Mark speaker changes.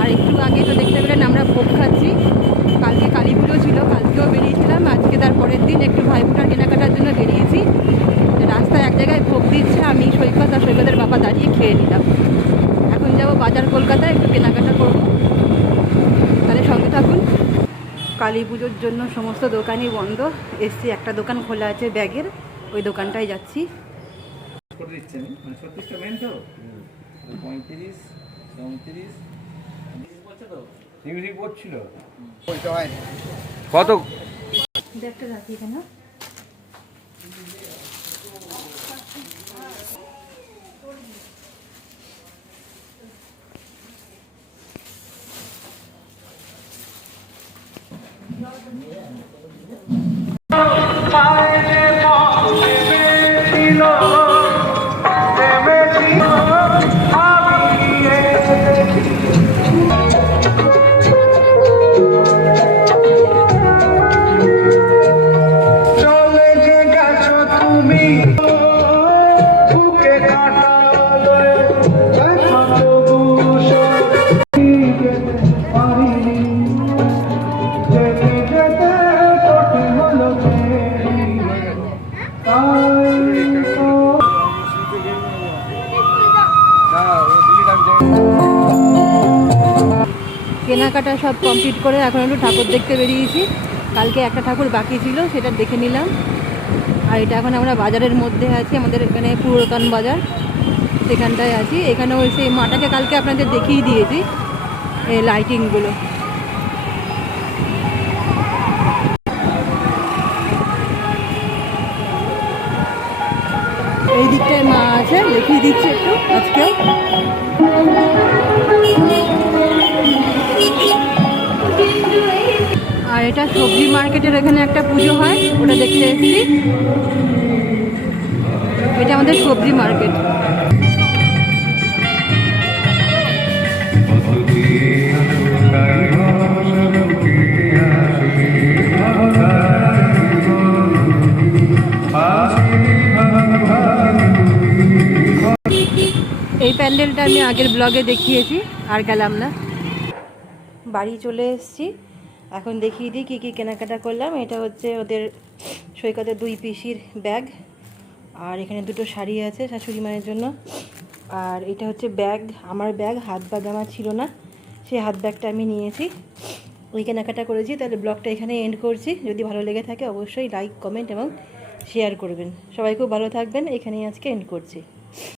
Speaker 1: আর একটু আগে তো দেখতে পেলেন আমরা ভোগ খাচ্ছি। কালকে কালী পুজো ছিল কালকেও বেরিয়েছিলাম আজকে তার পরের দিন একটু ভাইফোঁটার কেনাকাটার জন্য বেরিয়েছি। রাস্তায় এক জায়গায় ভোগ দিচ্ছে আমি সৈকত আর সৈকতের বাবা দাঁড়িয়ে খেয়ে নিলাম। এখন যাব বাজার কলকাতায় একটু কেনাকাটা করব। তাহলে সঙ্গে থাকুন। কালী পুজোর জন্য সমস্ত দোকানই বন্ধ। এসছি একটা দোকান খোলা আছে ব্যাগের ওই দোকানটায় যাচ্ছি।
Speaker 2: করে মানে ছত্রিশটা মেন তো? পঁয়ত্রিশ চৌত্রিশ ইংরেজি পড়ছিল কত
Speaker 1: ব্যাগটা রাখি এখানে চলে কেনাকাটা সব কমপ্লিট করে এখন একটু ঠাকুর দেখতে বেরিয়েছি। কালকে একটা ঠাকুর বাকি ছিল, সেটা দেখে নিলাম। আর এটা এখন আমরা বাজারের মধ্যে আছি, আমাদের এখানে পুরাতন বাজার, সেখানটায় আছি। এখানেও সেই মাটাকে কালকে আপনাদের দেখিয়ে দিয়েছি, এই লাইটিংগুলো এই দিকটায় মা আছে, দেখিয়ে দিচ্ছি একটু, আজকেও। এটা সবজি মার্কেটের এখানে একটা পুজো হয়, ওটা দেখতে এসেছি। এটা আমাদের সবজি মার্কেট। এই প্যান্ডেলটা আমি আগের ব্লগে দেখিয়েছি, আর গেলাম না। বাড়ি চলে এসেছি। এখন দেখিয়ে দিই কী কী কেনাকাটা করলাম। এটা হচ্ছে ওদের সৈকতের দুই পিসির ব্যাগ। আর এখানে দুটো শাড়ি আছে শাশুড়ি মায়ের জন্য। আর এটা হচ্ছে ব্যাগ, আমার ব্যাগ, হাত ব্যাগ আমার ছিল না। সেই হাত ব্যাগটা আমি নিয়েছি। ওই কেনাকাটা করেছি, তাহলে ব্লগটা এখানে এন্ড করছি। যদি ভালো লেগে থাকে অবশ্যই লাইক কমেন্ট এবং শেয়ার করবেন। সবাই খুব ভালো থাকবেন, এখানেই আজকে এন্ড করছি।